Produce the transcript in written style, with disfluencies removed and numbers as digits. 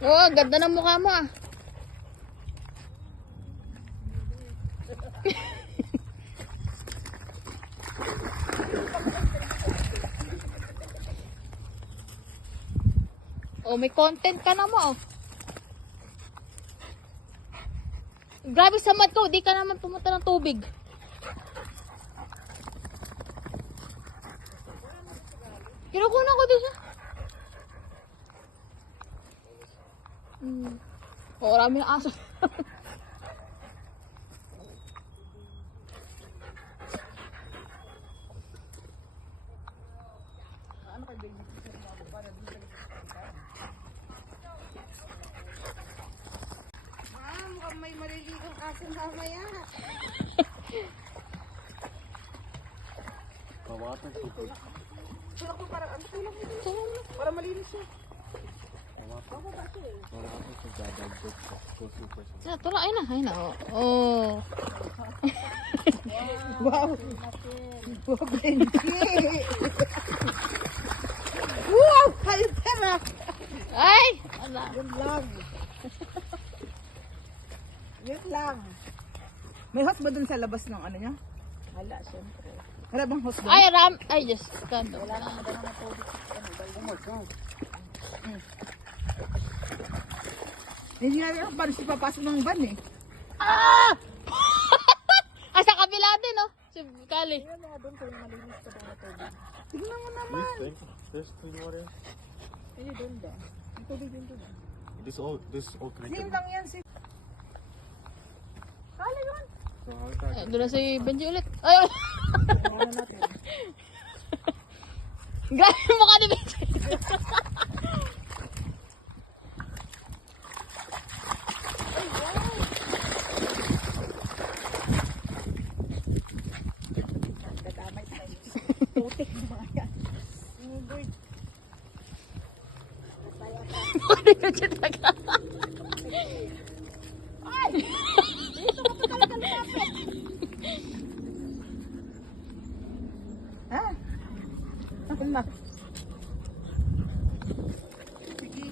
Oh, ganda ng mukha mo ah. Oh, may content ka na mo. Oh. Grabe sa mat ko, di ka naman pumunta ng tubig. Kinukunan ko din siya. Oh, marami na aso. Mukhang may maliligong aso mamaya. Kawasan ko. Tulak mo para ang tulak mo. Para malinis siya. Kawasan ko dadagdag ko super. Tara, ayun na, ayun na. Oh. Wow. Wow, Benji. Wow, kayo pera. Ay! Ala. Yun lang. Yun lang. May host ba dun sa labas ng ano niya? Wala, syempre. Wala bang host doon? Ay, ram. Ay, just stand. Wala na madala ng tubig. Oh my God. Hindi natin ako paano siya papasok ng van eh. Ah! Ay, sa kabila din, oh. Si Kali. Ayun na doon kung malinis pa daw na tubig. Tingnan mo naman. There's clean water. Ayun doon ba? Ang tubig yun doon. This is all connected. Same lang yan si... Kala yun. So how is that? Ay, doon na si Benji ulit. Ay, ay. Ano natin? Grabe yung mukha ni Benji. Dadamay tayo. Putik ng mga yan. Oh, good. Masaya ka. Mukha ni Benji talaga. Ay! Dito ka pa talaga lumapit. Ha? Ano na? Sige.